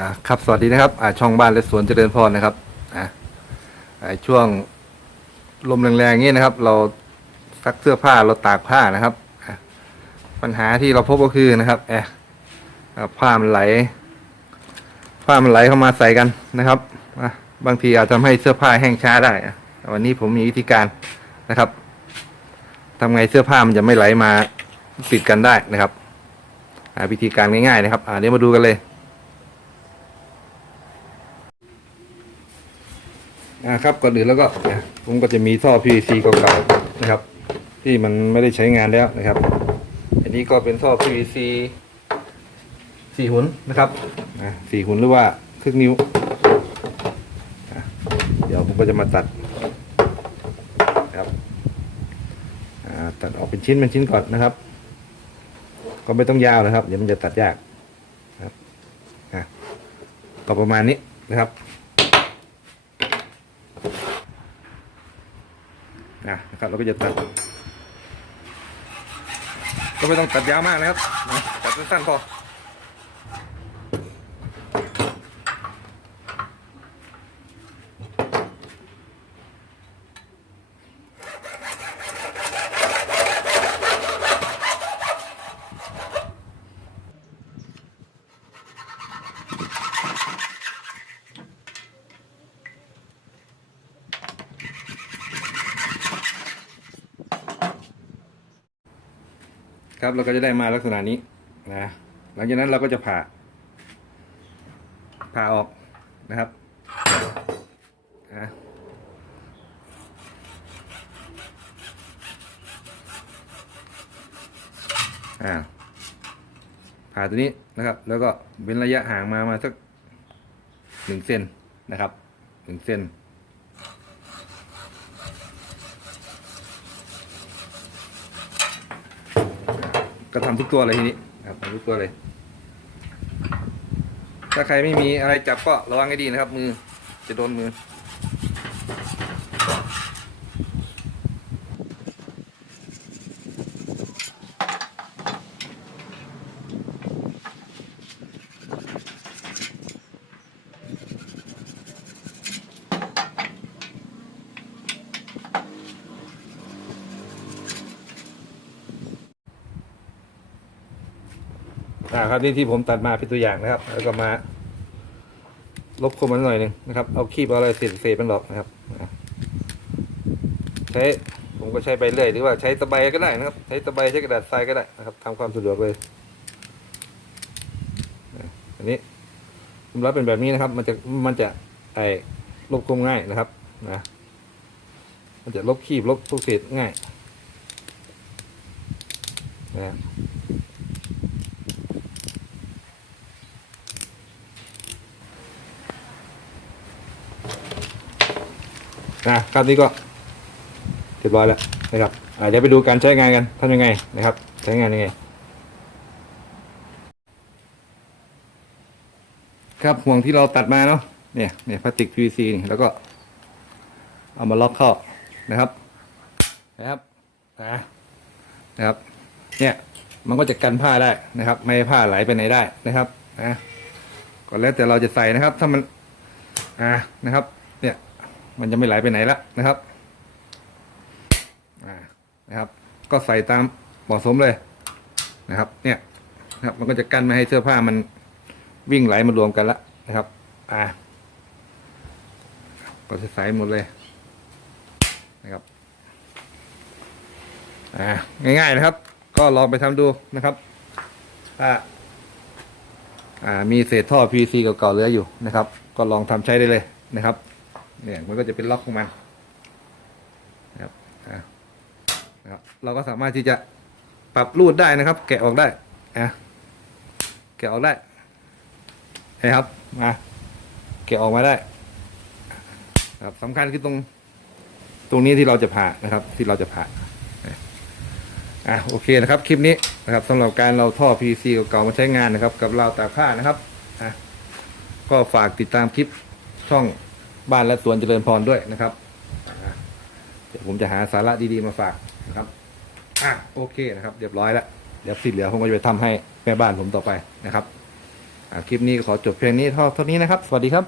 อ่าครับสวัสดีนะครับช่องบ้านและสวนเจริญพรนะครับช่วงลมแรงๆอย่างนี้นะครับ เราซักเสื้อผ้าเราตากผ้านะครับ ปัญหาที่เราพบก็คือนะครับแอะผ้ามันไหล ผ้ามันไหลเข้ามาใส่กันนะครับบางทีอาจจะทำให้เสื้อผ้าแห้งช้าได้วันนี้ผมมีวิธีการนะครับทำไงเสื้อผ้ามันจะไม่ไหลมาติดกันได้นะครับวิธีการง่ายๆนะครับเดี๋ยวมาดูกันเลย อ่าครับก่อนอื่นแล้วก็ผมก็จะมีท่อ PVC เก่าๆนะครับ ที่มันไม่ได้ใช้งานแล้วนะครับ อันนี้ก็เป็นท่อ PVC สี่หุนนะครับอะสี่หุนหรือว่าครึ่งนิ้ว เดี๋ยวผมก็จะมาตัดนะครับตัดออกเป็นชิ้นเป็นชิ้นก่อนนะครับ ก็ไม่ต้องยาวนะครับ เดี๋ยวมันจะตัดยากนะครับก็ประมาณนี้นะครับ นะนะครับเราก็จะตัด ก็ไม่ต้องตัดยาวมากนะครับนะตัดสั้นๆพอ ครับเราก็จะได้มาลักษณะนี้นะหลังจากนั้นเราก็จะผ่า ผ่าออกนะครับนะอ่าผ่าตัวนี้นะครับ แล้วก็เว้นระยะห่างมามาสักหนึ่งเซนนะครับหนึ่งเซน ก็ทำทุกตัวเลยทีนี้ครับทำทุกตัวเลย ถ้าใครไม่มีอะไรจับก็ระวังให้ดีนะครับ มือจะโดนมือ อ่าครับนี่ที่ผมตัดมาเป็นตัวอย่างนะครับ แล้วก็มา ลบคมมันหน่อยหนึ่งนะครับ เอาคีบเอาอะไรเศษเศษมันหรอกนะครับใช้ผมก็ใช้ใบเลื่อยหรือว่าใช้ตะไบก็ได้นะครับ ใช้ตะไบใช้กระดาษทรายก็ได้นะครับทำความสะดวกเลยอันนี้ผมรับเป็นแบบนี้นะครับ มันจะมันจะไอ้ลบคมง่ายนะครับนะมันจะลบคีบลบทุกเศษง่ายนะ นะครับนี่ก็เรียบร้อยแล้วนะครับเดี๋ยวไปดูการใช้งานกันทำยังไงนะครับ ใช้งานยังไง ครับห่วงที่เราตัดมาเนาะเนี่ยเนี่ยพลาสติก PVC นี่แล้วก็เอามาล็อกเข้านะครับนะครับนะนะครับเนี่ยมันก็จะกันผ้าได้นะครับ ไม่ให้ผ้าไหลไปไหนได้นะครับนะก็แล้วแต่เราจะใส่นะครับ ถ้ามันอ่านะครับ มันจะไม่ไหลไปไหนละนะครับนะครับ ก็ใส่ตามเหมาะสมเลยนะครับ เนี่ยนะครับ มันก็จะกั้นไม่ให้เสื้อผ้ามันวิ่งไหลมารวมกันละนะครับ อ่า ก็จะใส่หมดเลยนะครับ อ่า ง่ายๆนะครับ ก็ลองไปทำดูนะครับถ้าอ่า มีเศษท่อ PVC เก่าๆเหลืออยู่นะครับ ก็ลองทำใช้ได้เลยนะครับ เนี่ยมันก็จะเป็นล็อกของมันนะครับอะนะครับ เราก็สามารถที่จะปรับรูดได้นะครับ แกะออกได้นะแกะออกได้นะครับมาแกะออกมาได้นะครับสำคัญคือตรงตรงนี้ที่เราจะผ่านะครับ ที่เราจะผ่าอะโอเคนะครับ คลิปนี้นะครับสำหรับการเราท่อ PVC เก่าๆมาใช้งานนะครับ กับเราวตากผ้านะครับอะก็ฝากติดตามคลิปช่อง บ้านและสวนเจริญพรด้วยนะครับเดี๋ยวผมจะหาสาระดีๆมาฝากนะครับอะโอเคนะครับ เรียบร้อยแล้วเดี๋ยวสิเหลือผมก็จะไปทำให้แม่บ้านผมต่อไปนะครับคลิปนี้ขอจบเพียงนี้เท่านี้นะครับ สวัสดีครับ